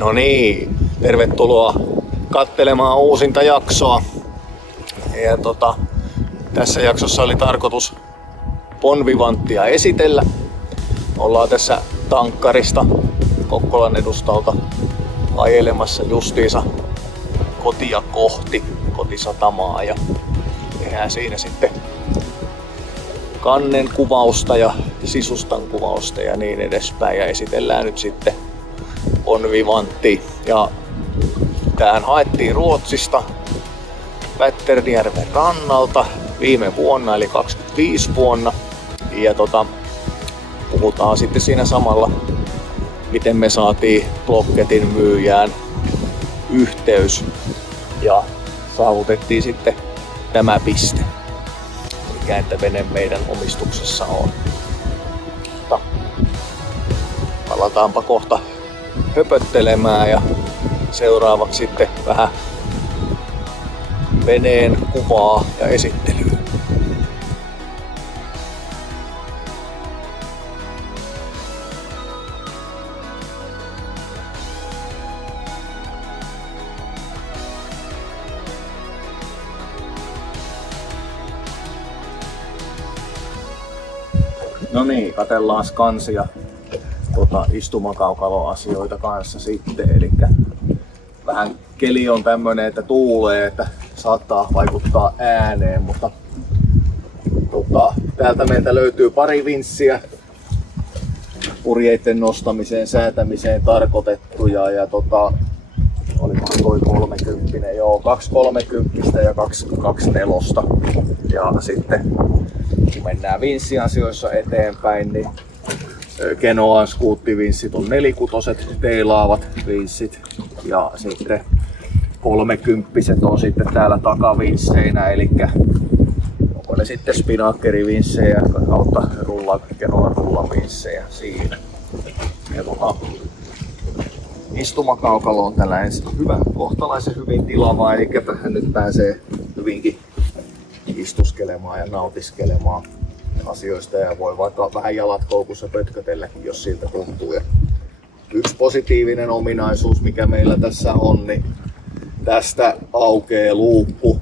No niin, tervetuloa katselemaan uusinta jaksoa. Ja tässä jaksossa oli tarkoitus Bonvivanttia esitellä. Ollaan tässä tankkarista Kokkolan edustalta ajelemassa justiinsa kotia kohti, kotisatamaa, ja tehdään siinä sitten kannen kuvausta ja sisustan kuvausta ja niin edespäin, ja esitellään nyt sitten Bonvivantti. Ja tähän haettiin Ruotsista Vätternjärven rannalta viime vuonna eli 25 vuonna, ja puhutaan sitten siinä samalla miten me saatiin Blocketin myyjään yhteys ja saavutettiin sitten tämä piste, mikä että vene meidän omistuksessa on. Palataanpa kohta höpöttelemään ja seuraavaksi sitten vähän veneen kuvaa ja esittelyä. No niin, katsellaan kansia istumakaukaloasioita kanssa sitten. Eli vähän keli on tämmönen, että tuulee, että saattaa vaikuttaa ääneen, mutta täältä meiltä löytyy pari vinssiä purjeiden nostamiseen, säätämiseen tarkoitettuja, ja olikohan toi 30, joo, 2 30 ja 2 24. Ja sitten kun mennään vinssiasioissa eteenpäin, niin Genoan skuuttivinssit on 46 teilaavat vinssit, ja sitten 30 on sitten täällä takavinsseinä, eli onko ne sitten spinnakkerivinssejä kautta Genoan rullavinssejä siinä. Ja istumakaukalo on tällainen hyvä, kohtalaisen hyvin tilava, eli tähän nyt pääsee hyvinkin istuskelemaan ja nautiskelemaan asioista, ja voi vaikka vähän jalat koukussa pötkötelläkin, jos siltä tuntuu. Ja yksi positiivinen ominaisuus, mikä meillä tässä on, niin tästä aukeaa luukku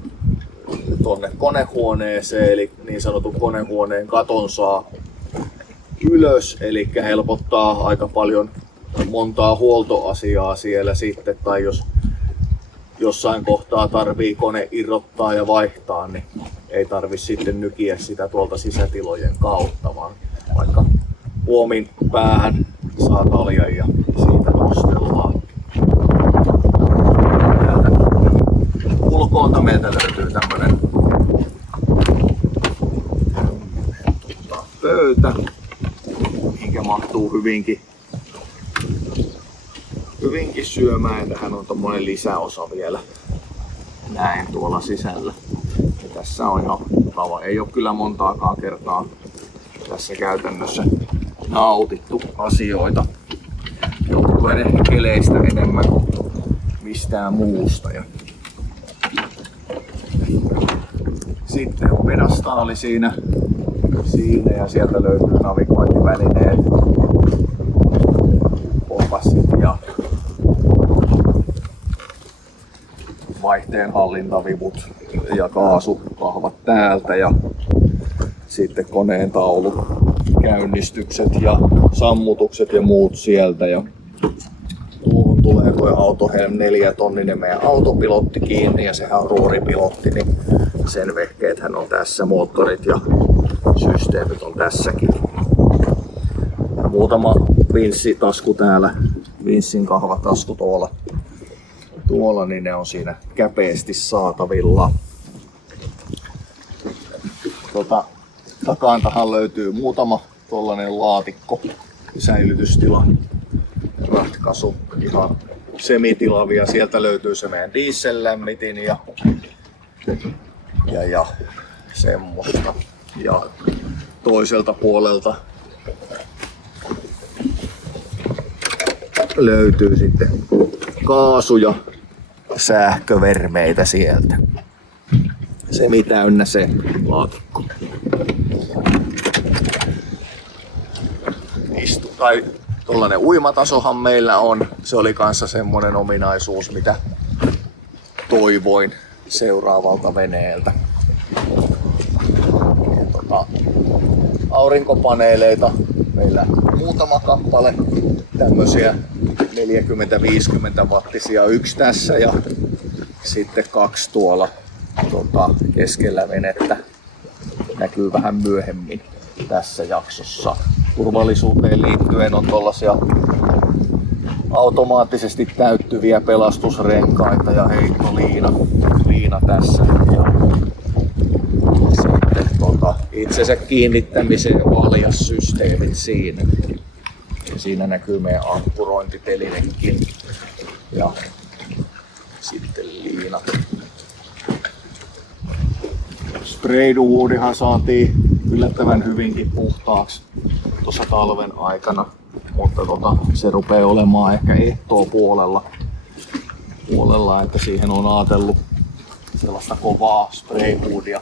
tonne konehuoneeseen, eli niin sanotun konehuoneen katon saa ylös, eli helpottaa aika paljon montaa huoltoasiaa siellä sitten, tai jos jossain kohtaa tarvii kone irrottaa ja vaihtaa, niin ei tarvi sitten nykiä sitä tuolta sisätilojen kautta, vaan vaikka puomin päähän saa taljan ja siitä nostellaan. Täältä ulkoilta meiltä löytyy tämmönen pöytä, minkä mahtuu hyvinkin syömään. Tähän on tommonen lisäosa vielä näin tuolla sisällä. Ja tässä on ihan mukava. Ei oo kyllä montaakaan kertaa tässä käytännössä nautittu asioita, johtuen ehkä keleistä enemmän kuin mistään muusta. Ja sitten on pedastaali siinä ja sieltä löytyy navigointivälineet, kompassit ja vaihteen hallintavivut ja kaasukahvat täältä, ja sitten koneen taulu, käynnistykset ja sammutukset ja muut sieltä. Ja tuohon tulee tuo Autohelm 4-tonninen meidän autopilotti kiinni, ja sehän on ruoripilotti, niin sen vehkeethän on tässä, moottorit ja systeemit on tässäkin. Ja muutama vinssitasku täällä, vinssin kahvatasku tuolla, niin ne on siinä käpeästi saatavilla. Takaantahan löytyy muutama tollanen laatikko, säilytystila ratkaisu, ihan semitilavia. Sieltä löytyy se meidän diesellämmitin ja semmoista. Ja toiselta puolelta löytyy sitten kaasu- ja sähkövermeitä sieltä. Semi täynnä se laatikko. Tuollainen uimatasohan meillä on. Se oli kanssa semmonen ominaisuus, mitä toivoin seuraavalta veneeltä. Aurinkopaneeleita meillä muutama kappale. Tämmösiä 40-50 wattisia, yksi tässä ja sitten 2 tuolla keskellä venettä. Näkyy vähän myöhemmin tässä jaksossa. Turvallisuuteen liittyen on tuollaisia automaattisesti täyttyviä pelastusrenkaita ja heittoliina tässä. Ja sitten itsensä kiinnittämiseen valjassysteemit siinä. Ja siinä näkyy meidän ankkurointitelinekin ja sitten liinat. Sprayduudihan saatiin yllättävän hyvinkin puhtaaksi tuossa talven aikana, mutta se rupeaa olemaan ehkä ehtoo puolella, että siihen on ajatellut sellaista kovaa sprayhuudia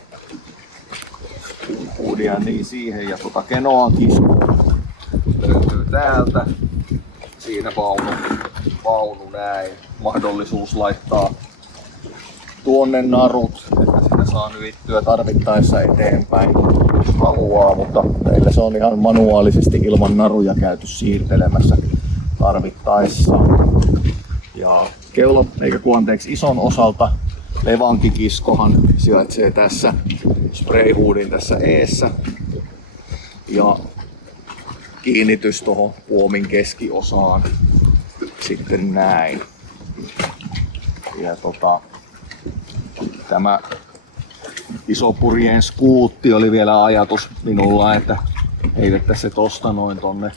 niin siihen ja Kenoan kisku löytyy täältä. Siinä vaunu näin. Mahdollisuus laittaa tuonne narut, että sitä saa nyittyä tarvittaessa eteenpäin, jos haluaa, mutta meillä se on ihan manuaalisesti ilman naruja käyty siirtelemässä tarvittaessa. Ja ison osalta levankikiskohan sijaitsee tässä sprayhuudin tässä eessä ja kiinnitys tuohon puomin keskiosaan sitten näin. Ja tämä isopurjeen skuutti oli vielä ajatus minulla, että heitettäisiin se tosta noin tonne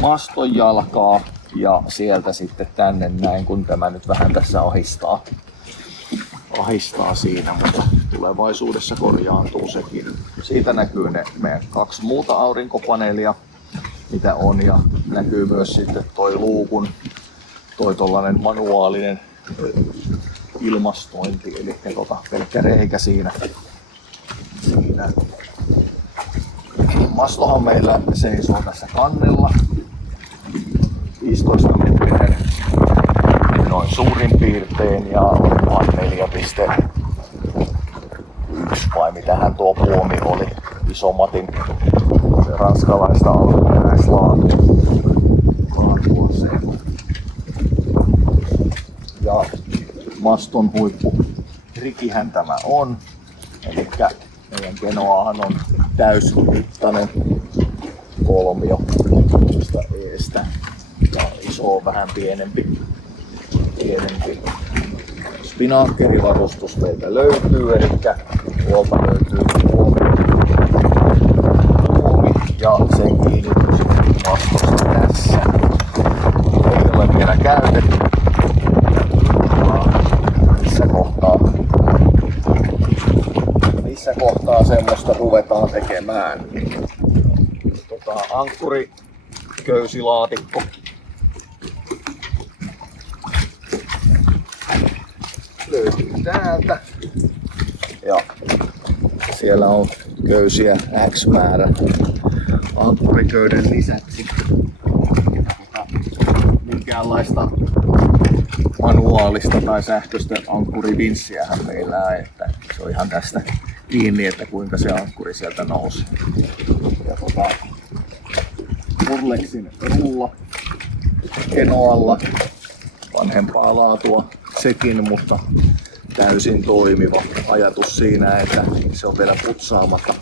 maston jalkaa ja sieltä sitten tänne näin, kun tämä nyt vähän tässä ahistaa siinä, mutta tulevaisuudessa korjaantuu sekin. Siitä näkyy ne meidän 2 muuta aurinkopaneelia, mitä on, ja näkyy myös sitten toi luukun, tollanen manuaalinen ilmastointi, eli pelkkä reikä siinä. Mastohan meillä seisoo tässä kannella, 15 metrinen noin suurin piirtein ja on 4,1 vai mitähän tuo puomi oli, Isomatin ranskalaista alkuperäislaatua se. Ja maston huippu rikihän tämä on, eli meidän Genoahan on täysmittainen kolmio tuosta eestä ja iso on vähän pienempi. Spinaakkerivarustus meiltä löytyy, eli tuolta löytyy puomi ja sen kiinnitys mastossa tässä. Ei ole vielä käytetty. Missä kohtaa semmoista ruvetaan tekemään. Ankkuriköysilaatikko. Löytyy täältä. Ja siellä on köysiä X määrä ankkuriköyden lisäksi. Minkäänlaista manuaalista tai sähköistä ankkurivinssiähän meillä ei, että se on ihan tästä kiinni, että kuinka se ankkuri sieltä nousi. Ja Burlexin rulla Genoalla, vanhempaa laatua sekin, mutta täysin toimiva. Ajatus siinä, että se on vielä putsaamatta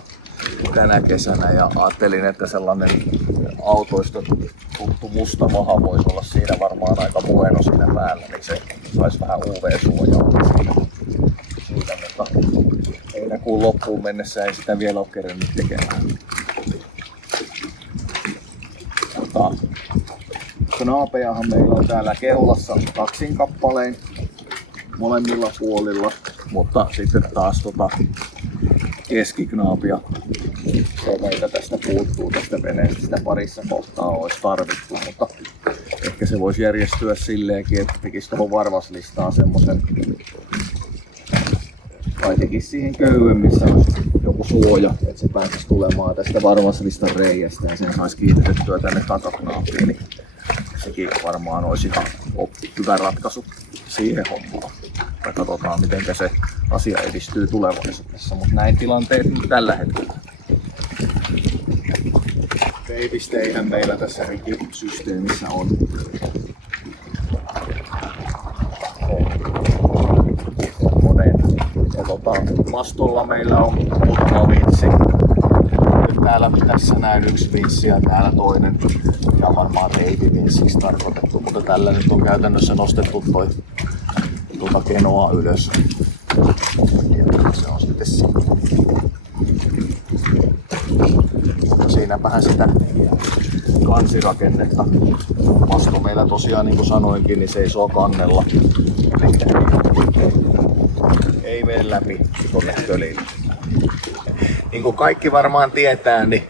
tänä kesänä ja ajattelin, että sellainen autoista tuttu musta maha voisi olla siinä varmaan aika bueno siinä päällä, niin se saisi vähän UV-suojaa siitä, mutta heinäkuun loppuun mennessä ei sitä vielä ole kerennyt tekemään. Knaapejahan meillä on täällä keulassa 2 kappalein molemmilla puolilla, mutta sitten taas keskiknaapia se meitä tästä puuttuu tästä veneestä, sitä parissa kohtaa olisi tarvittu, mutta ehkä se voisi järjestyä silleenkin, että tekisi tuohon varvaslistaan semmosen tai tekisi siihen köyden, missä olisi joku suoja, että se pääsisi tulemaan tästä varmaslistan reiästä ja sen saisi kiinnitettyä tänne takaknaappiin. Niin sekin varmaan olisi ihan hyvä ratkaisu siihen hommaan. Ja katsotaan, miten se asia edistyy tulevaisuudessa, mutta näin tilanteet nyt tällä hetkellä. Veivisteihän meillä tässä rikisysteemissä on. Ja mastolla meillä on muutama vinssi. Nyt täällä tässä näin yksi vinssi ja täällä toinen. Ja varmaan reivivinssiksi tarkoitettu, mutta tällä nyt on käytännössä nostettu tuota kenoa ylös. Ja se on sitten siinä. Mutta siinäpähän sitä kansirakennetta. Masto meillä tosiaan, niin kuin sanoinkin, niin seisoo kannella. Ei mene läpi tuonne kölille. Niin kuin kaikki varmaan tietää, niin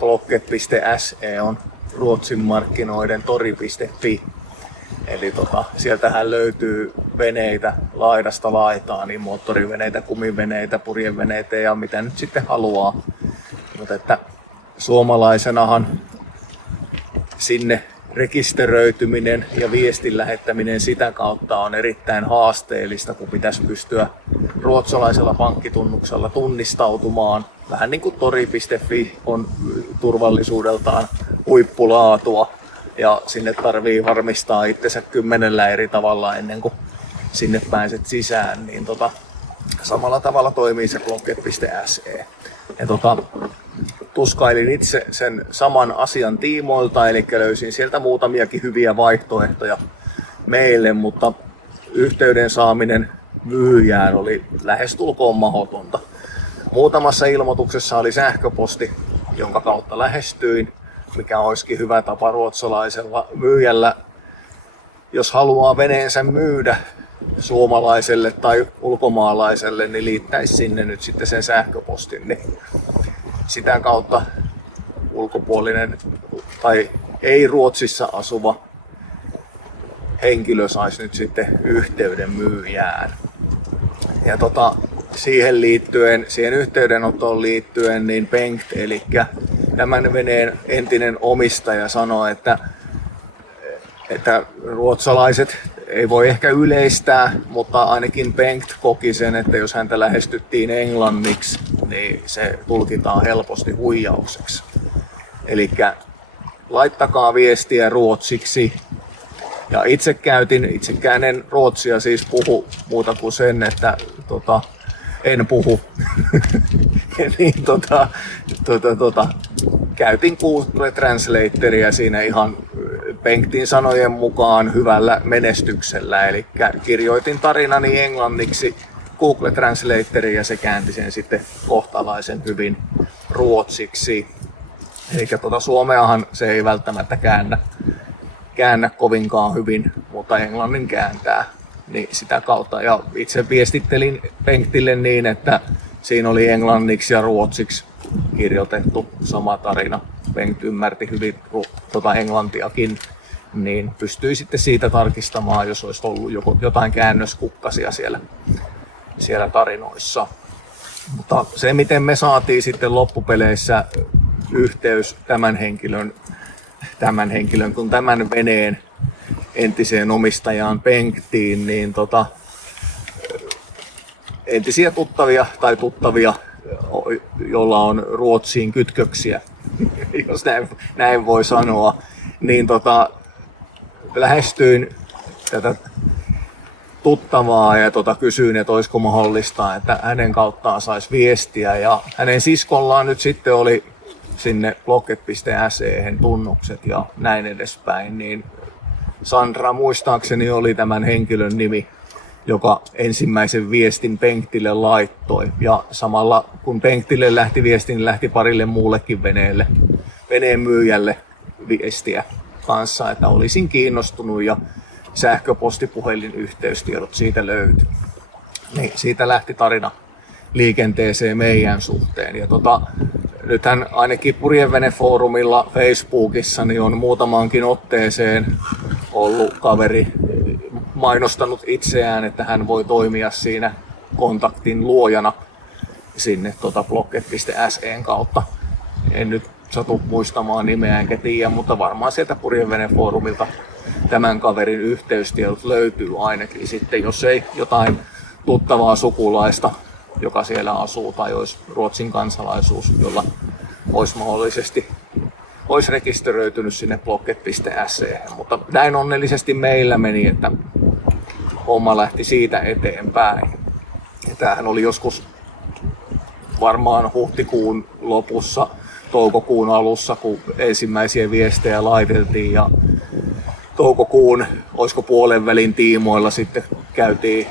Blocket.se on Ruotsin markkinoiden tori.fi. Eli sieltähän löytyy veneitä laidasta laitaan, niin moottoriveneitä, kumiveneitä, purjeveneitä ja mitä nyt sitten haluaa. Mutta että suomalaisenahan sinne rekisteröityminen ja viestin lähettäminen sitä kautta on erittäin haasteellista, kun pitäisi pystyä ruotsalaisella pankkitunnuksella tunnistautumaan. Vähän niin kuin tori.fi on turvallisuudeltaan huippulaatua ja sinne tarvii varmistaa itsensä 10 eri tavalla ennen kuin sinne pääset sisään. Niin samalla tavalla toimii se Blocket.se. Ja tuskailin itse sen saman asian tiimoilta, eli löysin sieltä muutamiakin hyviä vaihtoehtoja meille, mutta yhteyden saaminen myyjään oli lähestulkoon mahdotonta. Muutamassa ilmoituksessa oli sähköposti, jonka kautta lähestyin, mikä olisikin hyvä tapa ruotsalaisella myyjällä, jos haluaa veneensä myydä suomalaiselle tai ulkomaalaiselle, niin liittäisi sinne nyt sitten sen sähköpostin. Niin sitä kautta ulkopuolinen tai ei Ruotsissa asuva henkilö saisi nyt sitten yhteyden myyjään. Ja siihen yhteydenottoon liittyen, niin Bengt, eli tämän veneen entinen omistaja, sanoi, että ruotsalaiset ei voi ehkä yleistää, mutta ainakin Bengt koki sen, että jos häntä lähestyttiin englanniksi, niin se tulkitaan helposti huijaukseksi. Eli laittakaa viestiä ruotsiksi. Ja itsekään en ruotsia siis puhu muuta kuin sen, että en puhu. niin käytin Google Translatoria siinä ihan Bengtin sanojen mukaan hyvällä menestyksellä. Eli kirjoitin tarinani englanniksi Google Translatoria ja se käänti sen sitten kohtalaisen hyvin ruotsiksi. Eli suomeahan se ei välttämättä käännä kovinkaan hyvin, mutta englannin kääntää niin sitä kautta. Ja itse viestittelin Bengtille niin, että siinä oli englanniksi ja ruotsiksi kirjoitettu sama tarina. Bengt ymmärti hyvin englantiakin, niin pystyi sitten siitä tarkistamaan, jos olisi ollut jotain käännöskukkasia siellä tarinoissa. Mutta se, miten me saatiin sitten loppupeleissä yhteys tämän henkilön kun tämän veneen entiseen omistajaan Bengtiin, niin entisiä tuttavia, jolla on Ruotsiin kytköksiä, jos näin voi sanoa, niin lähestyin tätä tuttavaa ja kysyin, että olisiko mahdollista, että hänen kauttaan saisi viestiä, ja hänen siskollaan nyt sitten oli sinne Blocket.se tunnukset ja näin edespäin, niin Sandra muistaakseni oli tämän henkilön nimi, joka ensimmäisen viestin Bengtille laittoi. Ja samalla kun Bengtille lähti viesti, niin lähti parille muullekin veneen myyjälle viestiä kanssa, että olisin kiinnostunut, ja sähköpostipuhelin yhteystiedot siitä löytyi. Niin siitä lähti tarina liikenteeseen meidän suhteen. Ja nythän ainakin Purjevenefoorumilla Facebookissa niin on muutamaankin otteeseen ollut kaveri mainostanut itseään, että hän voi toimia siinä kontaktin luojana. sinne Blocket.sen kautta. En nyt satu muistamaan nimeä enkä tiedä, mutta varmaan sieltä Purjevenefoorumilta tämän kaverin yhteystiedot löytyy ainakin. Sitten jos ei jotain tuttavaa sukulaista, joka siellä asuu tai olisi Ruotsin kansalaisuus, jolla olisi mahdollisesti rekisteröitynyt sinne Blocket.se. Mutta näin onnellisesti meillä meni, että homma lähti siitä eteenpäin. Ja tämähän oli joskus varmaan huhtikuun lopussa, toukokuun alussa, kun ensimmäisiä viestejä laiteltiin ja toukokuun, olisiko puolen välin tiimoilla sitten käytiin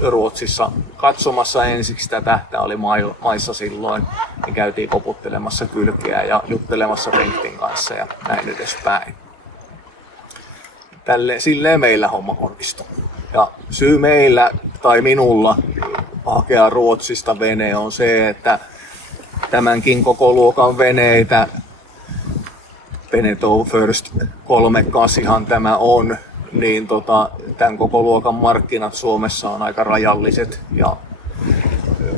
Ruotsissa katsomassa ensiksi tätä. Tämä oli maissa silloin, niin käytiin koputtelemassa kylkeä ja juttelemassa Bengtin kanssa ja näin edespäin. Silleen meillä homma onnistui. Ja syy meillä tai minulla hakea Ruotsista vene on se, että tämänkin koko luokan veneitä, Beneteau First 38 tämä on, niin tämän koko luokan markkinat Suomessa on aika rajalliset ja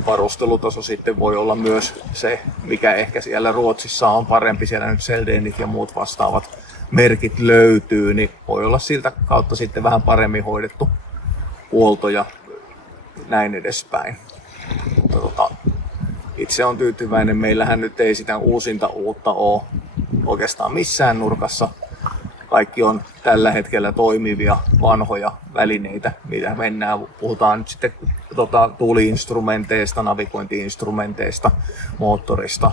varustelutaso sitten voi olla myös se, mikä ehkä siellä Ruotsissa on parempi, siellä nyt Seldenit ja muut vastaavat merkit löytyy, niin voi olla siltä kautta sitten vähän paremmin hoidettu huolto ja näin edespäin. Mutta itse on tyytyväinen, meillähän nyt ei sitä uusinta uutta ole oikeastaan missään nurkassa. Kaikki on tällä hetkellä toimivia vanhoja välineitä, mitä mennään. Puhutaan nyt sitten tuuli-instrumenteista, navigointi-instrumenteista, moottorista,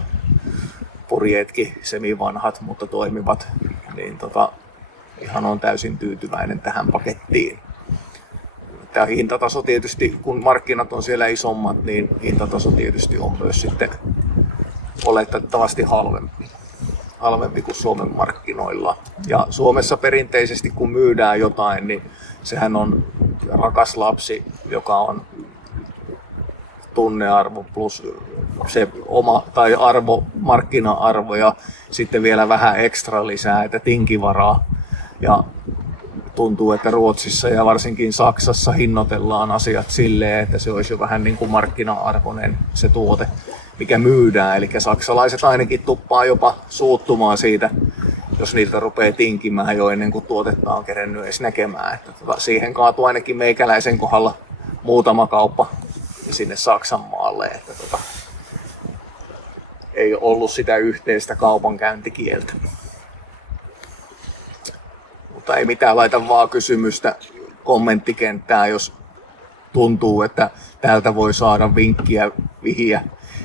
purjeetkin semivanhat, mutta toimivat. Niin ihan on täysin tyytyväinen tähän pakettiin. Tämä hintataso tietysti, kun markkinat on siellä isommat, niin hintataso tietysti on myös sitten oletettavasti halvempi kuin Suomen markkinoilla. Ja Suomessa perinteisesti kun myydään jotain, niin sehän on rakas lapsi, joka on tunnearvo plus se oma tai arvo, markkina-arvo ja sitten vielä vähän ekstra lisää, että tinkivaraa. Ja tuntuu, että Ruotsissa ja varsinkin Saksassa hinnoitellaan asiat silleen, että se olisi jo vähän niin kuin markkina-arvoinen se tuote, mikä myydään. Eli saksalaiset ainakin tuppaa jopa suuttumaan siitä, jos niiltä rupeaa tinkimään jo ennen kuin tuotetta on kerennyt edes näkemään. Että siihen kaatuu ainakin meikäläisen kohdalla muutama kauppa sinne Saksan maalle. Että ei ollut sitä yhteistä kaupankäyntikieltä. Mutta ei mitään, laita vaan kysymystä kommenttikenttään, jos tuntuu, että täältä voi saada vinkkiä, vihiä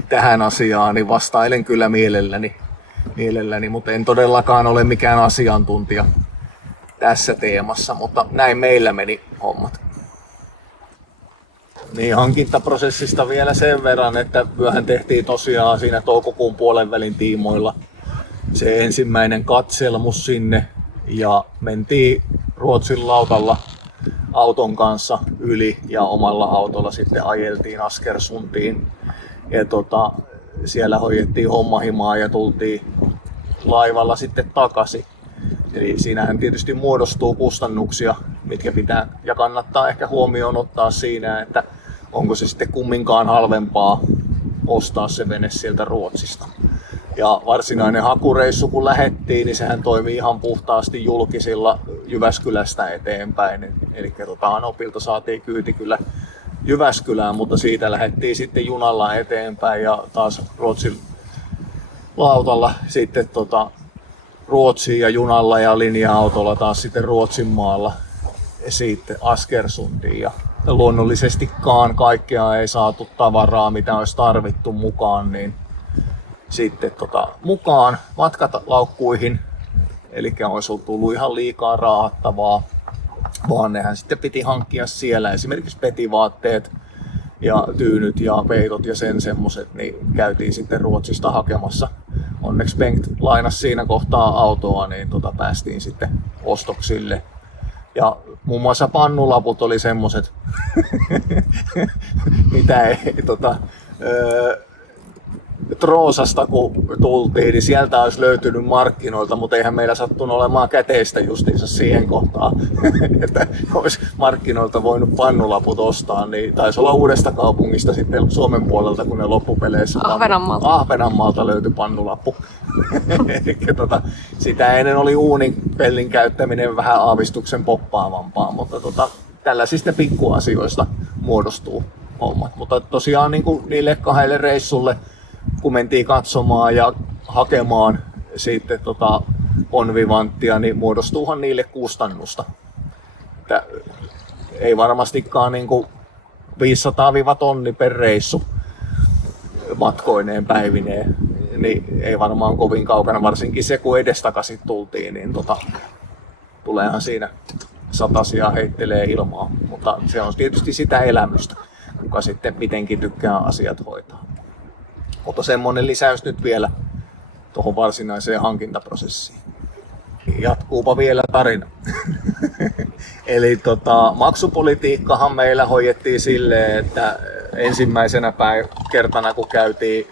tähän asiaan, niin vastailen kyllä mielelläni, mutta en todellakaan ole mikään asiantuntija tässä teemassa, mutta näin meillä meni hommat. Niin, hankintaprosessista vielä sen verran, että myöhän tehtiin tosiaan siinä toukokuun puolen välin tiimoilla se ensimmäinen katselmus sinne ja mentiin Ruotsin lautalla auton kanssa yli ja omalla autolla sitten ajeltiin Askersuntiin. Ja siellä hoidettiin hommahimaa ja tultiin laivalla sitten takaisin. Eli siinähän tietysti muodostuu kustannuksia, mitkä pitää ja kannattaa ehkä huomioon ottaa siinä, että onko se sitten kumminkaan halvempaa ostaa se vene sieltä Ruotsista. Ja varsinainen hakureissu kun lähettiin, niin sehän toimii ihan puhtaasti julkisilla Jyväskylästä eteenpäin. Eli Anopilta saatiin kyyti kyllä Jyväskylään, mutta siitä lähdettiin sitten junalla eteenpäin ja taas Ruotsin lautalla sitten Ruotsiin ja junalla ja linja-autolla taas sitten Ruotsin maalla sitten Askersuntiin. Ja luonnollisestikaan kaikkea ei saatu tavaraa, mitä olisi tarvittu mukaan, niin sitten mukaan matkalaukkuihin, eli olisi tullut ihan liikaa raahattavaa, vaan nehän sitten piti hankkia siellä, esimerkiksi petivaatteet ja tyynyt ja peitot ja sen semmoset, niin käytiin sitten Ruotsista hakemassa. Onneksi Bengt lainasi siinä kohtaa autoa, niin päästiin sitten ostoksille. Ja muun muassa pannulaput oli semmoset, mitä ei Troosasta kun tultiin, niin sieltä olisi löytynyt markkinoilta, mutta eihän meillä sattunut olemaan käteistä justiinsa siihen kohtaan, että olisi markkinoilta voinut pannulaput ostaa, niin taisi olla Uudestakaupungista sitten Suomen puolelta, kun ne loppupeleissä Ahvenanmaalta löytyi pannulappu. Eli sitä ennen oli uunipellin käyttäminen vähän aavistuksen poppaavampaa, mutta tällaisista pikkuasioista muodostuu hommat. Mutta tosiaan niin kuin niille 2 reissulle, kun mentiin katsomaan ja hakemaan sitten Bonvivanttia, niin muodostuuhan niille kustannusta. Että ei varmastikaan niin kuin 500-tonni per reissu matkoineen päivineen, niin ei varmaan kovin kaukana, varsinkin se kun edestakaisin tultiin, niin tuleehan siinä satasia heittelee ilmaa, mutta se on tietysti sitä elämystä, kuka sitten mitenkin tykkää asiat hoitaa. Mutta semmoinen lisäys nyt vielä tuohon varsinaiseen hankintaprosessiin. Jatkuupa vielä tarina. Eli maksupolitiikkahan meillä hoidettiin silleen, että ensimmäisenä kertana kun käytiin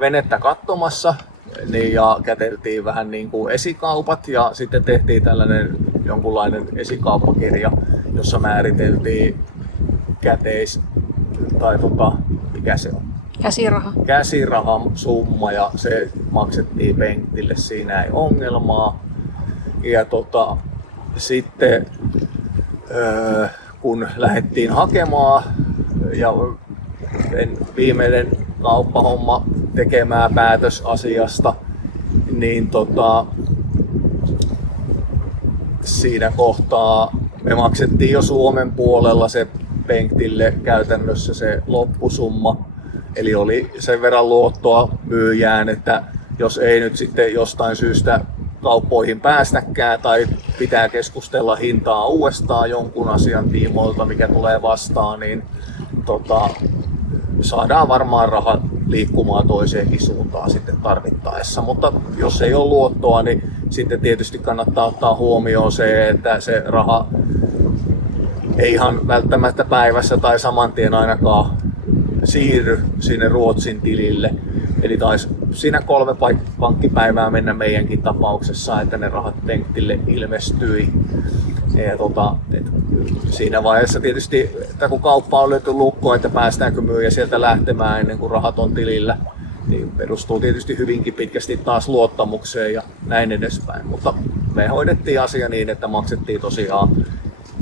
venettä katsomassa, niin ja käteltiin vähän niin kuin esikaupat ja sitten tehtiin tällainen jonkunlainen esikauppakirja, jossa määriteltiin käteis tai mikä se on? Käsirahan summa ja se maksettiin penktille, siinä ei ongelmaa. Ja sitten kun lähdettiin hakemaan ja viimeinen kauppahomma tekemään päätös asiasta, niin siinä kohtaa me maksettiin jo Suomen puolella se penktille käytännössä se loppusumma. Eli oli sen verran luottoa myyjään, että jos ei nyt sitten jostain syystä kauppoihin päästäkään tai pitää keskustella hintaa uudestaan jonkun asian tiimoilta, mikä tulee vastaan, niin saadaan varmaan rahat liikkumaan toiseenkin suuntaan sitten tarvittaessa. Mutta jos ei ole luottoa, niin sitten tietysti kannattaa ottaa huomioon se, että se raha ei ihan välttämättä päivässä tai saman tien ainakaan siirry sinne Ruotsin tilille. Eli taisi siinä 3 pankkipäivää mennä meidänkin tapauksessa, että ne rahat penktille ilmestyi. Ja siinä vaiheessa tietysti, että kun kauppa on löyty lukkoon, että päästäänkö myyjä sieltä lähtemään ennen kuin rahat on tilillä, niin perustuu tietysti hyvinkin pitkästi taas luottamukseen ja näin edespäin. Mutta me hoidettiin asia niin, että maksettiin tosiaan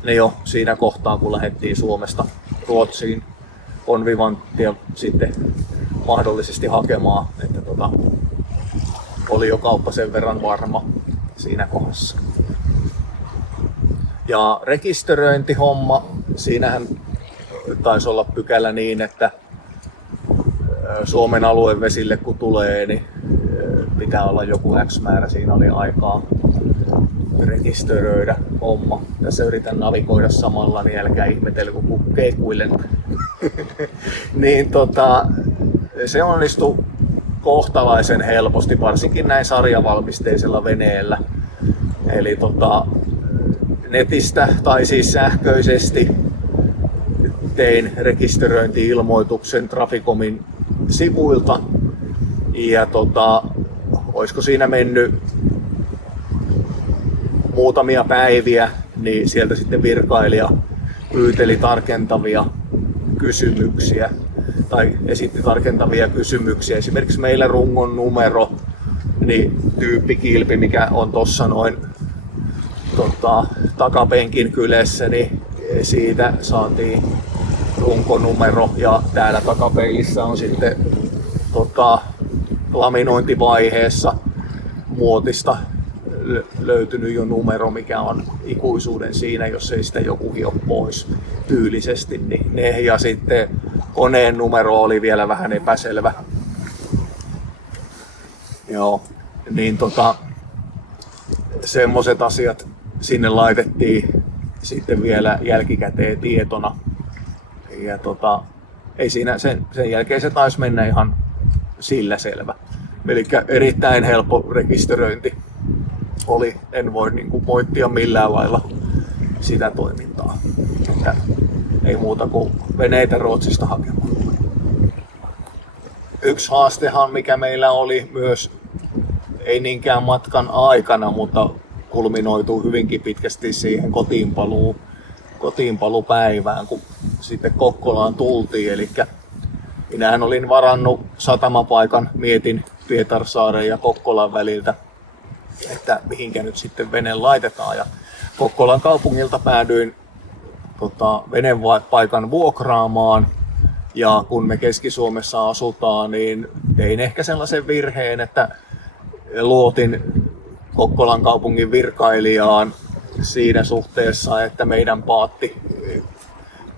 ne jo siinä kohtaa, kun lähdettiin Suomesta Ruotsiin Bonvivanttia sitten mahdollisesti hakemaan, että oli jo kauppa sen verran varma siinä kohdassa. Ja rekisteröintihomma, siinähän taisi olla pykälä niin, että Suomen aluevesille kun tulee, niin pitää olla joku X määrä, siinä oli aikaa rekisteröidä homma. Tässä yritän navigoida samalla, niin älkää ihmetellä kun keikuilen. Niin se onnistui kohtalaisen helposti, varsinkin näin sarjavalmisteisella veneellä. Eli netistä tai siis sähköisesti tein rekisteröinti-ilmoituksen Traficomin sivuilta. Ja olisiko siinä mennyt muutamia päiviä, niin sieltä sitten virkailija pyyteli tarkentavia kysymyksiä tai esitti tarkentavia kysymyksiä. Esimerkiksi meillä rungon numero, niin tyyppikilpi, mikä on tuossa noin takapenkin kyljessä, niin siitä saatiin runkonumero ja täällä takapeilissä on sitten laminointivaiheessa muotista löytynyt jo numero, mikä on ikuisuuden siinä, jos ei sitä joku hio pois tyylisesti. Niin ne, ja sitten koneen numero oli vielä vähän epäselvä. Joo, niin semmoset asiat sinne laitettiin sitten vielä jälkikäteen tietona. Ja ei siinä sen jälkeen se taisi mennä ihan sillä selvä. Eli erittäin helppo rekisteröinti oli, en voi moittia millään lailla sitä toimintaa. Että ei muuta kuin veneitä Ruotsista hakemaan. yksi haastehan, mikä meillä oli myös, ei niinkään matkan aikana, mutta kulminoituu hyvinkin pitkästi siihen kotiinpalupäivään, kun sitten Kokkolaan tultiin. Eli minähän olin varannut satamapaikan, mietin Pietarsaaren ja Kokkolan väliltä, että mihinkä nyt sitten vene laitetaan. Ja Kokkolan kaupungilta päädyin venepaikan vuokraamaan. Ja kun me Keski-Suomessa asutaan, niin tein ehkä sellaisen virheen, että luotin Kokkolan kaupungin virkailijaan siinä suhteessa, että meidän paatti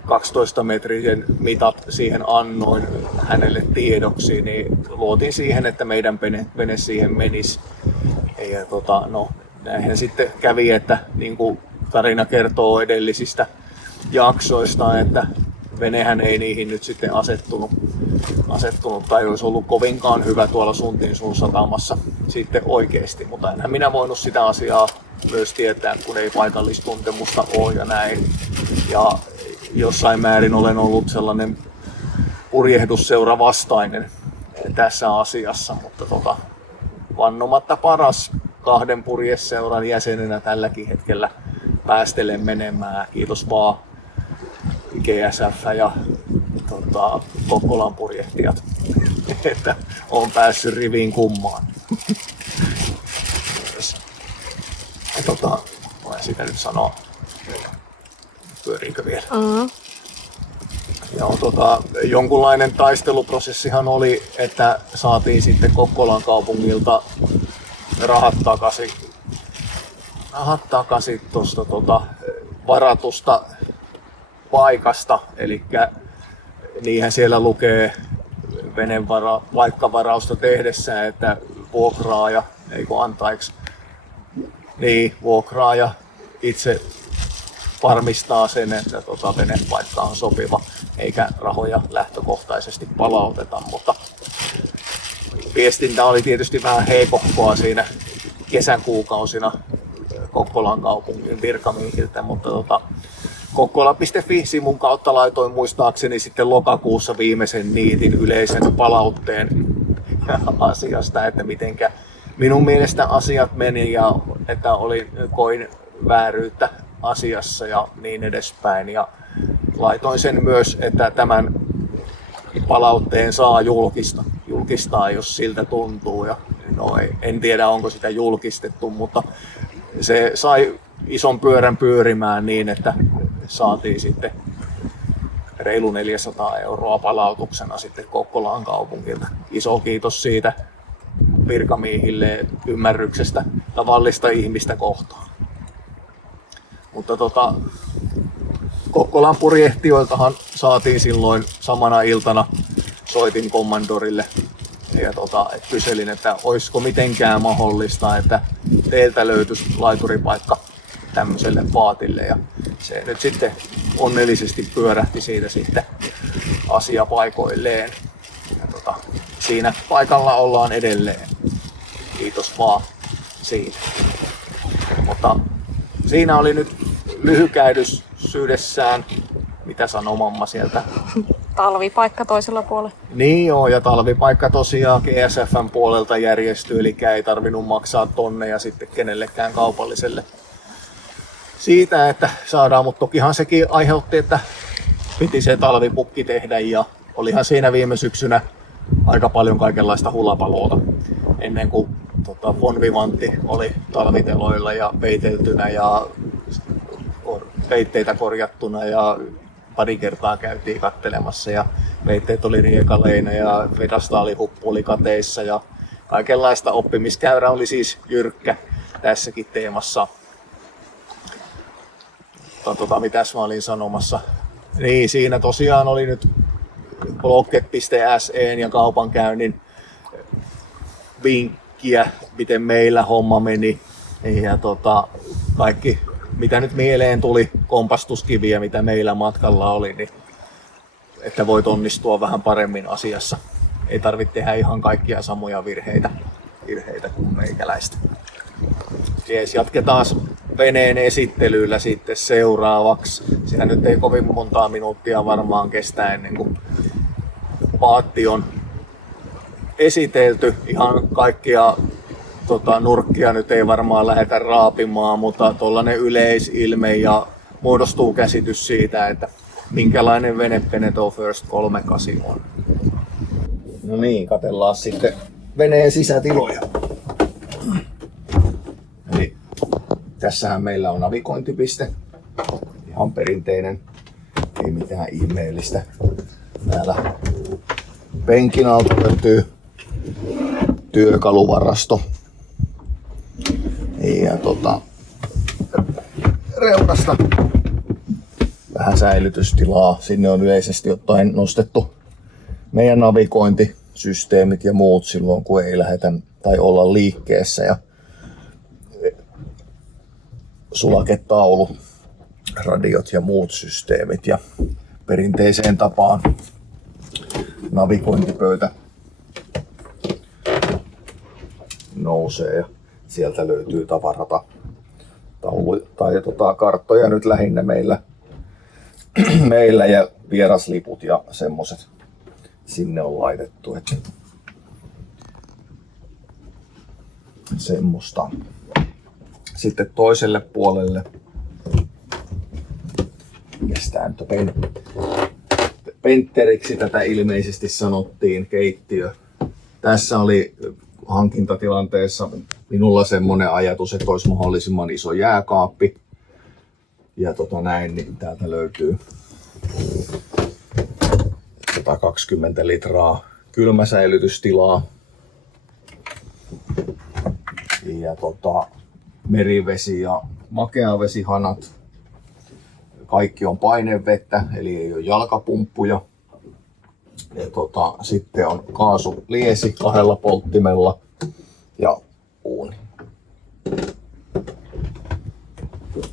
12-metrisen mitat siihen annoin hänelle tiedoksi, niin luotin siihen, että meidän vene siihen menisi. Ja näinhän sitten kävi, että niin kuin tarina kertoo edellisistä jaksoista, että venehän ei niihin nyt sitten asettunut tai olisi ollut kovinkaan hyvä tuolla Suntinsuun satamassa sitten oikeasti, mutta enhän minä voinut sitä asiaa myös tietää, kun ei paikallistuntemusta ole ja näin. Ja jossain määrin olen ollut sellainen purjehdusseura vastainen tässä asiassa, mutta vannomatta paras 2 purjeseuran jäsenenä tälläkin hetkellä päästelen menemään. Kiitos vaan GSF ja Kokkolan purjehtijat, että olen päässyt riviin kummaan. Voin sitä nyt sanoa. Pyöriinkö vielä? Ja jonkunlainen taisteluprosessihan oli, että saatiin sitten Kokkolan kaupungilta rahat takaisin tuosta varatusta paikasta, eli niinhän siellä lukee paikkavarausta tehdessä, että vuokraaja itse varmistaa sen, että venepaikka on sopiva, eikä rahoja lähtökohtaisesti palauteta, mutta viestintä oli tietysti vähän heikohkoa siinä kesäkuukausina Kokkolan kaupungin virkamiehiltä, mutta Kokkola.fi-sivun kautta laitoin muistaakseni sitten lokakuussa viimeisen niitin yleisen palautteen asiasta, että mitenkä minun mielestä asiat meni ja että koin vääryyttä asiassa ja niin edespäin. Ja laitoin sen myös, että tämän palautteen saa julkistaa, jos siltä tuntuu. Ja en tiedä, onko sitä julkistettu, mutta se sai ison pyörän pyörimään niin, että saatiin sitten reilu 400 € palautuksena sitten Kokkolan kaupungilta. Iso kiitos siitä virkamiehille ymmärryksestä tavallista ihmistä kohtaan. Mutta Kokkolan purjehtijoiltahan saatiin silloin samana iltana, soitin kommandorille ja kyselin, että olisiko mitenkään mahdollista, että teiltä löytyisi laituripaikka tämmöiselle paatille, ja se nyt sitten onnellisesti pyörähti siitä sitten asia paikoilleen. Ja siinä paikalla ollaan edelleen. Kiitos vaan siitä. Mutta siinä oli nyt lyhykäisyydessään, mitä sanoo mamma sieltä? Talvipaikka toisella puolella. Niin joo, ja talvipaikka tosiaan GSF:n puolelta järjestyi, eli ei tarvinnut maksaa tonneja sitten kenellekään kaupalliselle siitä, että saadaan, mutta tokihan sekin aiheutti, että piti se talvipukki tehdä, ja olihan siinä viime syksynä aika paljon kaikenlaista hulapaloota ennen kuin Von Vivanti oli talviteloilla ja peiteltynä ja peitteitä korjattuna ja pari kertaa käytiin kattelemassa ja peitteet oli riekaleina ja vedastaalihuppu oli kateissa ja kaikenlaista. Oppimiskäyrä oli siis jyrkkä tässäkin teemassa. Mitäs mä olin sanomassa? Niin, siinä tosiaan oli nyt Blocket.se ja kaupankäynnin vinkkiä, miten meillä homma meni. Ja kaikki, mitä nyt mieleen tuli, kompastuskiviä, mitä meillä matkalla oli, niin että voit onnistua vähän paremmin asiassa. Ei tarvitse tehdä ihan kaikkia samoja virheitä kuin meikäläistä. Jees, jatketaan veneen esittelyllä sitten seuraavaksi. Sehän nyt ei kovin montaa minuuttia varmaan kestä ennen kuin paatti on esitelty. Ihan kaikkia nurkkia nyt ei varmaan lähdetä raapimaan, mutta tuollainen yleisilme ja muodostuu käsitys siitä, että minkälainen vene Beneteau First 38 on. No niin, katsellaan sitten veneen sisätiloja. Eli tässähän meillä on navigointipiste. Ihan perinteinen, ei mitään ihmeellistä. Täällä penkin alta löytyy työkaluvarasto. Ja reunasta vähän säilytystilaa. Sinne on yleisesti ottaen nostettu meidän navigointisysteemit ja muut silloin, kun ei lähdetä tai olla liikkeessä. Ja sulaketaulu, radiot ja muut systeemit. Ja perinteiseen tapaan navigointipöytä nousee ja sieltä löytyy tavarata tai karttoja nyt lähinnä meillä ja vierasliput ja semmoset sinne on laitettu, että semmoista. Sitten toiselle puolelle kestää nyt pentteriksi tätä ilmeisesti sanottiin, keittiö. Tässä oli hankintatilanteessa minulla semmoinen ajatus, että olisi mahdollisimman iso jääkaappi. Ja näin, niin täältä löytyy 120 litraa kylmäsäilytystilaa. Ja merivesi ja makeavesihanat. Kaikki on painevettä, eli ei ole jalkapumppuja. Ja sitten on kaasuliesi 2 polttimella ja uuni.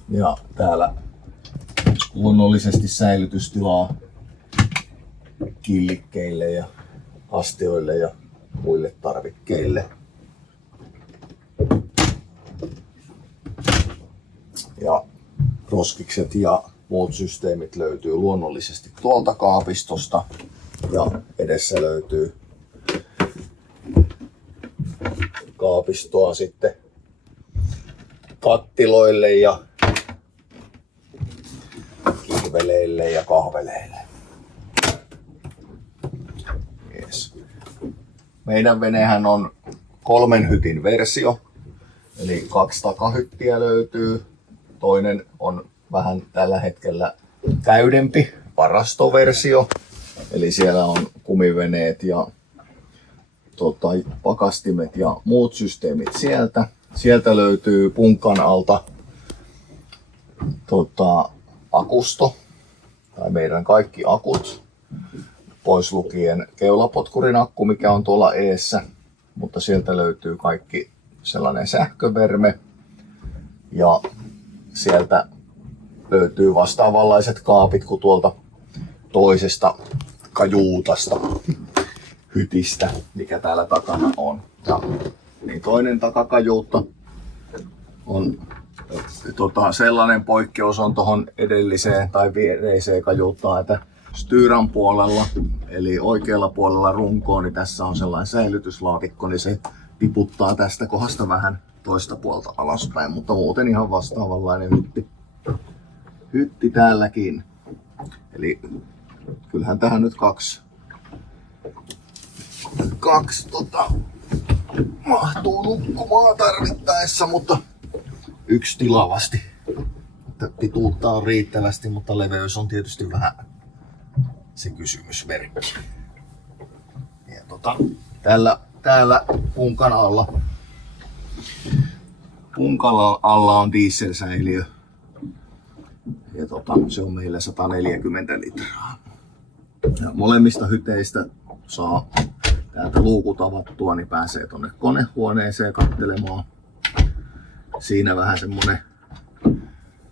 Ja täällä luonnollisesti säilytystilaa killikkeille ja astioille ja muille tarvikkeille. Ja roskikset ja muut systeemit löytyy luonnollisesti tuolta kaapistosta. Ja edessä löytyy kaapistoa sitten kattiloille ja kihveleille ja kahveleille. Yes. Meidän venehän on 3 hytin versio, eli 2 takahyttiä löytyy. Toinen on vähän tällä hetkellä täydempi varastoversio. Eli siellä on kumiveneet ja pakastimet ja muut systeemit sieltä. Sieltä löytyy punkan alta akusto, tai meidän kaikki akut, pois lukien keulapotkurin akku, mikä on tuolla eessä. Mutta sieltä löytyy kaikki sellainen sähköverme ja sieltä löytyy vastaavanlaiset kaapit kuin tuolta toisesta kajuutasta, hytistä, mikä täällä takana on. Ja, niin toinen takakajuutta on sellainen poikkeus on tuohon edelliseen tai viereiseen kajuuttaan, että styran puolella, eli oikealla puolella runkoon, niin tässä on sellainen säilytyslaatikko, niin se tiputtaa tästä kohdasta vähän toista puolta alaspäin, mutta muuten ihan vastaavanlainen hytti täälläkin. Eli kyllähän tähän nyt kaksi mahtuu nukkumaan tarvittaessa, mutta yksi tilavasti. Pituutta on riittävästi, mutta leveys on tietysti vähän se kysymysmerkki. Ja täällä punkan alla on dieselsäiliö. Ja se on meillä 140 litraa. Ja molemmista hyteistä saa täältä luukut avattua, niin pääsee tonne konehuoneeseen katselemaan. Siinä vähän semmonen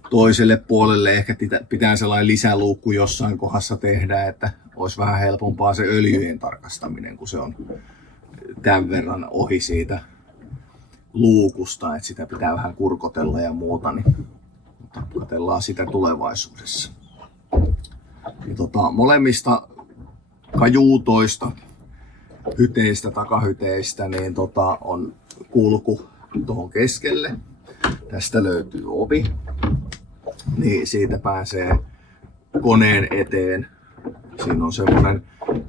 toiselle puolelle ehkä pitää sellainen lisäluukku jossain kohdassa tehdä, että olisi vähän helpompaa se öljyjen tarkastaminen, kun se on tämän verran ohi siitä luukusta, että sitä pitää vähän kurkotella ja muuta, niin katsellaan sitä tulevaisuudessa. Ja molemmista kajuutoista hyteistä, takahyteistä, niin on kulku tuohon keskelle. Tästä löytyy ovi, niin siitä pääsee koneen eteen. Siinä on semmoinen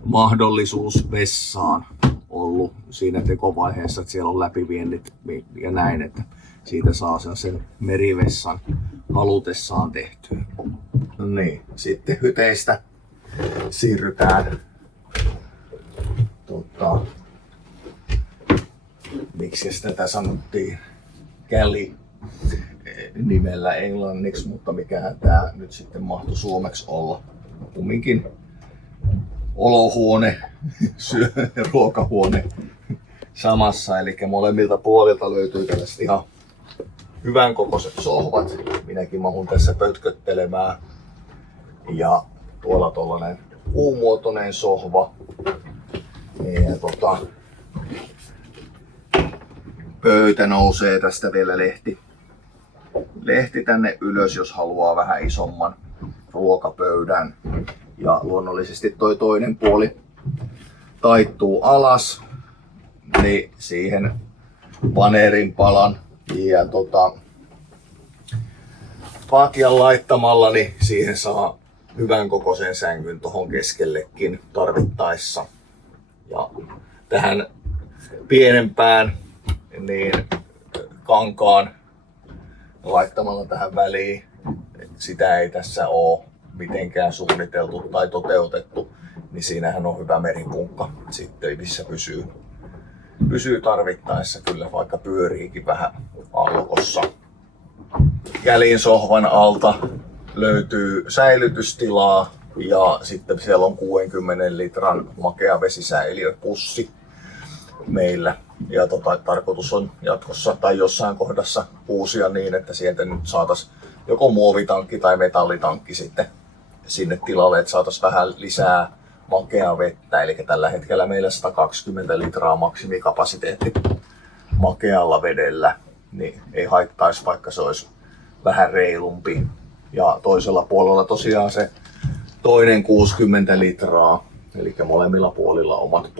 mahdollisuus vessaan ollut siinä tekovaiheessa, että siellä on läpiviennit ja näin, että siitä saa sen merivessan halutessaan tehtyä. Niin, sitten hyteistä siirrytään miksi tätä sanottiin galley nimellä englanniksi, mutta mikähän tää nyt sitten mahtui suomeksi olla. Kumminkin olohuone, ruokahuone samassa, eli molemmilta puolilta löytyy tällaiset ihan hyvän kokoiset sohvat. Minäkin mahun tässä pötköttelemään. Ja tuolla tollanen U-muotoinen sohva. Ja pöytä nousee tästä vielä lehti tänne ylös, jos haluaa vähän isomman ruokapöydän. Ja luonnollisesti toi toinen puoli taittuu alas, niin siihen vanerin palan ja patjan laittamalla, niin siihen saa hyvän kokoisen sängyn tohon keskellekin tarvittaessa. Ja tähän pienempään niin kankaan laittamalla tähän väliin, sitä ei tässä ole mitenkään suunniteltu tai toteutettu, niin siinähän on hyvä meripunkka sitten, missä pysyy tarvittaessa kyllä, vaikka pyöriikin vähän alkossa. Gälin sohvan alta löytyy säilytystilaa ja sitten siellä on 60 litran makea vesisäiliöpussi meillä. Ja tarkoitus on jatkossa tai jossain kohdassa uusia niin, että sieltä nyt saataisiin joko muovitankki tai metallitankki sitten sinne tilalle, että saataisiin vähän lisää makeaa vettä. Eli tällä hetkellä meillä 120 litraa maksimikapasiteetti makealla vedellä, niin ei haittaisi, vaikka se olisi vähän reilumpi. Ja toisella puolella tosiaan se toinen 60 litraa, eli molemmilla puolilla omat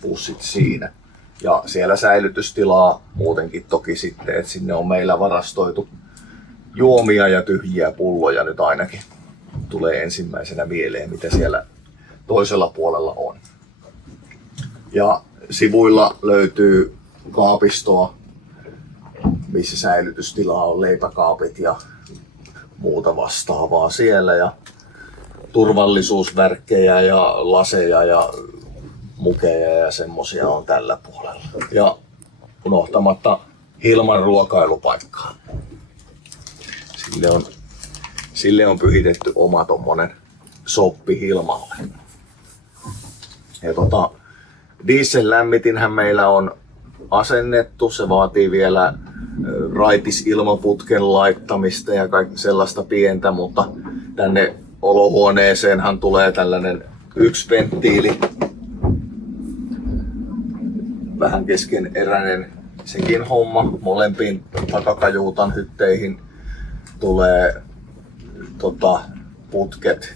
pussit siinä. Ja siellä säilytystilaa muutenkin toki sitten, että sinne on meillä varastoitu juomia ja tyhjiä pulloja nyt ainakin. Tulee ensimmäisenä mieleen, mitä siellä toisella puolella on. Ja sivuilla löytyy kaapistoa, missä säilytystilaa on leipäkaapit ja muuta vastaavaa siellä. Ja turvallisuusvärkkejä ja laseja ja mukeja ja semmosia on tällä puolella. Ja unohtamatta Hilman ruokailupaikkaa. Sille on pyhitetty oma tommonen soppi Hilmalle. Ja diesellämmitinhän meillä on asennettu. Se vaatii vielä raitisilmaputken laittamista ja kaikki sellaista pientä, mutta tänne olohuoneeseenhan tulee tällainen yksi venttiili. Vähän keskeneräinen sekin homma. Molempiin takakajuutan hytteihin tulee putket,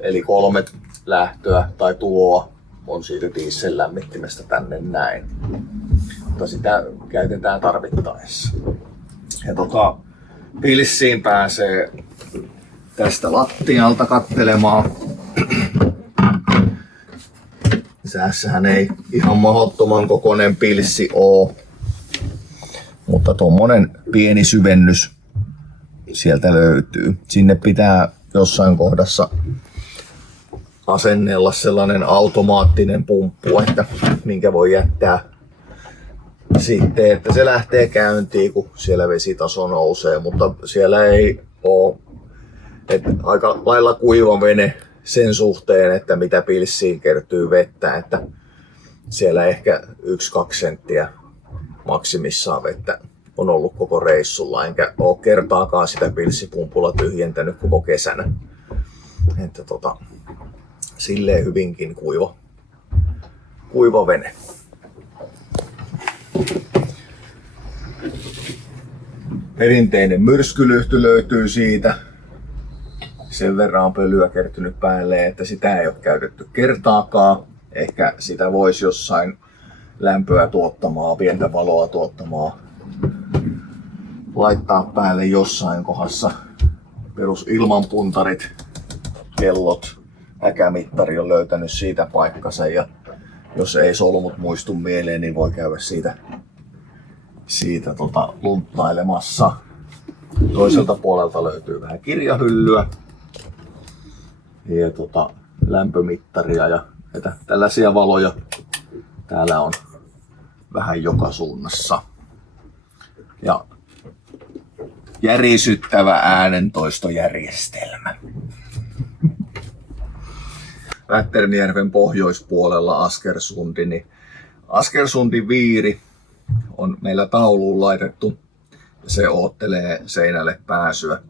eli 3 lähtöä tai tuloa on siitä diesellämmittimestä tänne näin. Mutta sitä käytetään tarvittaessa. Ja pilssiin pääsee tästä lattialta katselemaan. Tässähän ei ihan mahdottoman kokoinen pilssi oo, mutta tommonen pieni syvennys sieltä löytyy. Sinne pitää jossain kohdassa asennella sellainen automaattinen pumppu, että minkä voi jättää sitten, että se lähtee käyntiin, kun siellä vesitaso nousee, mutta siellä ei ole, että aika lailla kuiva vene sen suhteen, että mitä pilssiin kertyy vettä, että siellä ehkä 1-2 senttiä maksimissaan vettä on ollut koko reissulla, enkä ole kertaakaan sitä pilssipumpulla tyhjentänyt koko kesänä. Että silleen hyvinkin kuiva vene. Perinteinen myrskylyhty löytyy siitä. Sen verran on pölyä kertynyt päälle, että sitä ei ole käytetty kertaakaan. ehkä sitä voisi jossain lämpöä tuottamaa, pientä valoa tuottamaa laittaa päälle jossain kohdassa. Perus ilmanpuntarit, kellot, häkämittari on löytänyt siitä paikkansa ja jos ei solmut muistu mieleen, niin voi käydä siitä lunttailemassa. Toiselta puolelta löytyy vähän kirjahyllyä ja lämpömittaria ja tällaisia valoja täällä on vähän joka suunnassa. Ja järisyttävä äänentoistojärjestelmä. Vätternjärven pohjoispuolella Askersundi, niin Askersundin viiri on meillä tauluun laitettu. Se oottelee seinälle pääsyä.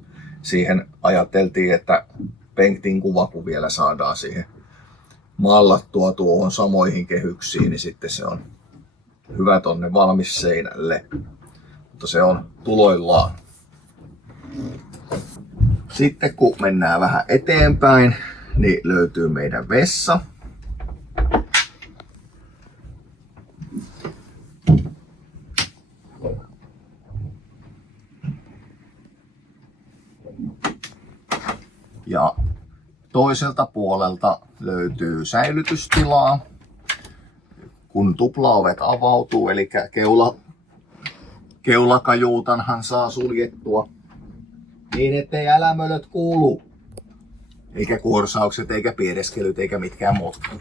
Siihen ajateltiin, että Bengtin kuva kun vielä saadaan siihen mallattua tuohon samoihin kehyksiin, niin sitten se on hyvä tonne valmis seinälle. Mutta se on tuloillaan. Sitten kun mennään vähän eteenpäin, niin löytyy meidän vessa. Ja toiselta puolelta löytyy säilytystilaa. Kun tuplaovet avautuu, eli keulakajuutanhan saa suljettua niin, ettei älämölöt kuulu. Eikä kuorsaukset, eikä piereskelyt, eikä mitkään muutkaan.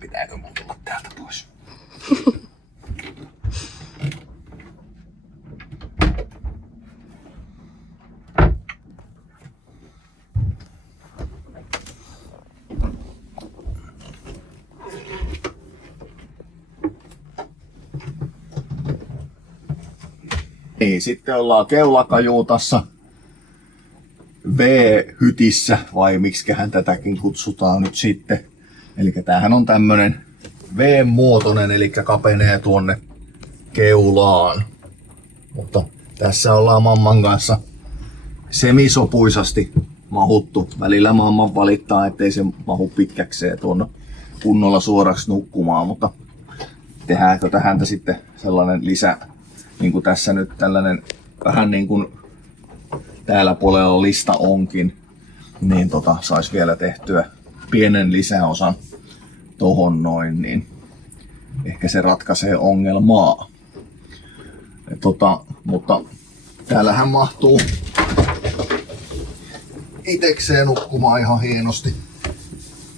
Pitääkö mun tulla täältä pois? Niin, sitten ollaan keulakajuutassa, V-hytissä, vai miksiköhän tätäkin kutsutaan nyt sitten. Eli tämähän on tämmönen V-muotoinen, eli kapenee tuonne keulaan. Mutta tässä ollaan mamman kanssa semisopuisasti mahuttu. Välillä mamman valittaa, ettei se mahu pitkäkseen tuonne kunnolla suoraksi nukkumaan, mutta tehdäänkö tähän sitten sellainen lisä, niin kuin tässä nyt tällainen vähän niin kuin täällä puolella lista onkin, niin sais vielä tehtyä pienen lisäosan tohon noin, niin ehkä se ratkaisee ongelmaa. Mutta täällähän mahtuu itekseen nukkumaan ihan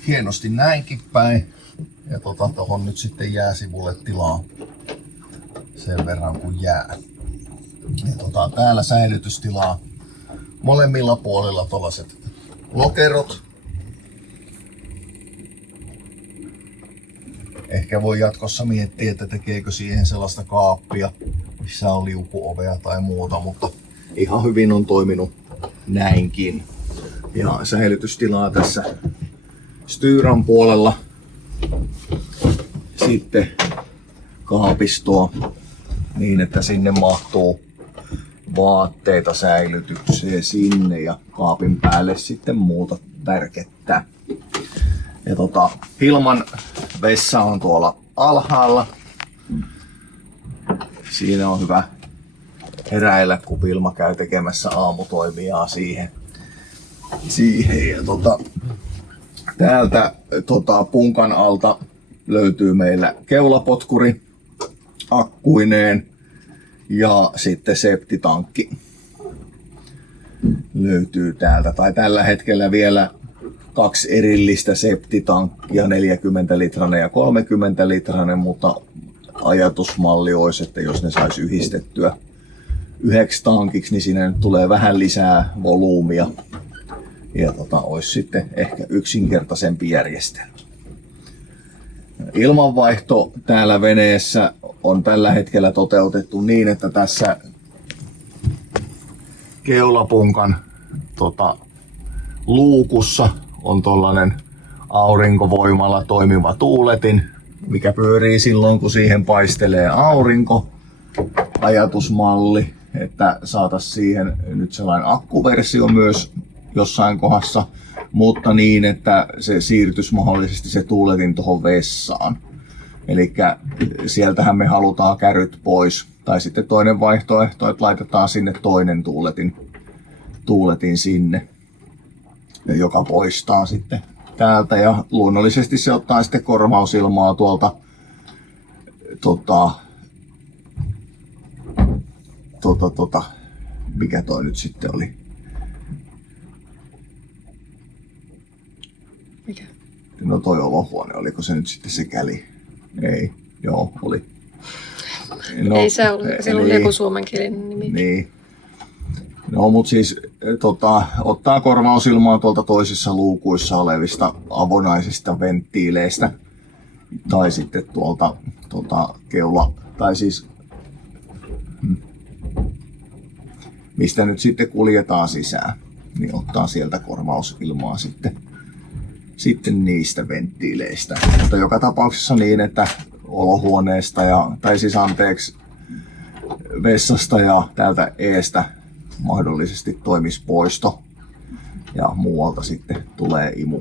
hienosti näinkin päin. Ja tohon nyt sitten jääsivulle tilaa sen verran kun jää. Ja täällä säilytystilaa molemmilla puolilla tollaset lokerot. Ehkä voi jatkossa miettiä, että tekeekö siihen sellaista kaappia, missä on liukuovea tai muuta, mutta ihan hyvin on toiminut näinkin. Ja säilytystilaa tässä styran puolella. Sitten kaapistoa niin, että sinne mahtuu vaatteita säilytykseen sinne ja kaapin päälle sitten muuta tärkettä. Ja Hilman vessa on tuolla alhaalla. Siinä on hyvä heräillä, kun Vilma käy tekemässä aamutoimiaa siihen. Ja täältä punkan alta löytyy meillä keulapotkuri akkuineen ja sitten septitankki löytyy täältä. Tai tällä hetkellä vielä 2 erillistä septitankkia, 40-litrainen ja 30-litrainen, mutta ajatusmalli olisi, että jos ne saisi yhdistettyä yhdeksi tankiksi, niin siinä nyt tulee vähän lisää volyymia ja olisi sitten ehkä yksinkertaisempi järjestelmä. Ilmanvaihto täällä veneessä on tällä hetkellä toteutettu niin, että tässä keulapunkan luukussa on tollanen aurinkovoimalla toimiva tuuletin, mikä pyörii silloin kun siihen paistelee aurinko. Ajatusmalli, että saataisiin siihen nyt sellainen akkuversio myös jossain kohdassa, mutta niin, että se siirtyisi mahdollisesti se tuuletin tuohon vessaan. Eli sieltähän me halutaan käryt pois. Tai sitten toinen vaihtoehto, että laitetaan sinne toinen tuuletin sinne, joka poistaa sitten täältä. Ja luonnollisesti se ottaa sitten korvausilmaa tuolta mikä toi nyt sitten oli? Mikä? No toi olohuone, oliko se nyt sitten se käli? Ei, joo, oli. No, ei se ollut, sillä oli niin, joku suomenkielinen nimi. Niin. No mut siis ottaa korvausilmaa tuolta toisissa luukuissa olevista avonaisista venttiileistä. Tai sitten tuolta keula, tai siis mistä nyt sitten kuljetaan sisään, niin ottaa sieltä korvausilmaa sitten niistä venttiileistä. Mutta joka tapauksessa niin, että olohuoneesta vessasta ja täältä eestä mahdollisesti toimisi poisto ja muualta sitten tulee imu.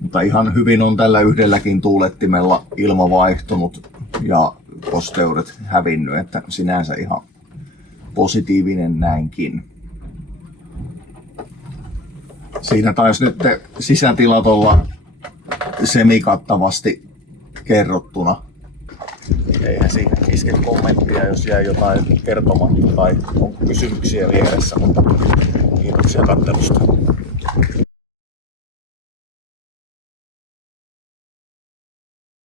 Mutta ihan hyvin on tällä yhdelläkin tuulettimella ilma vaihtunut ja kosteudet hävinnyt, että sinänsä ihan positiivinen näinkin. Siinä taisi nyt sisätilat olla semikattavasti kerrottuna. Eihän siihen iske kommenttia, jos jää jotain kertomatta tai on kysymyksiä vieressä, mutta kiitoksia katselusta.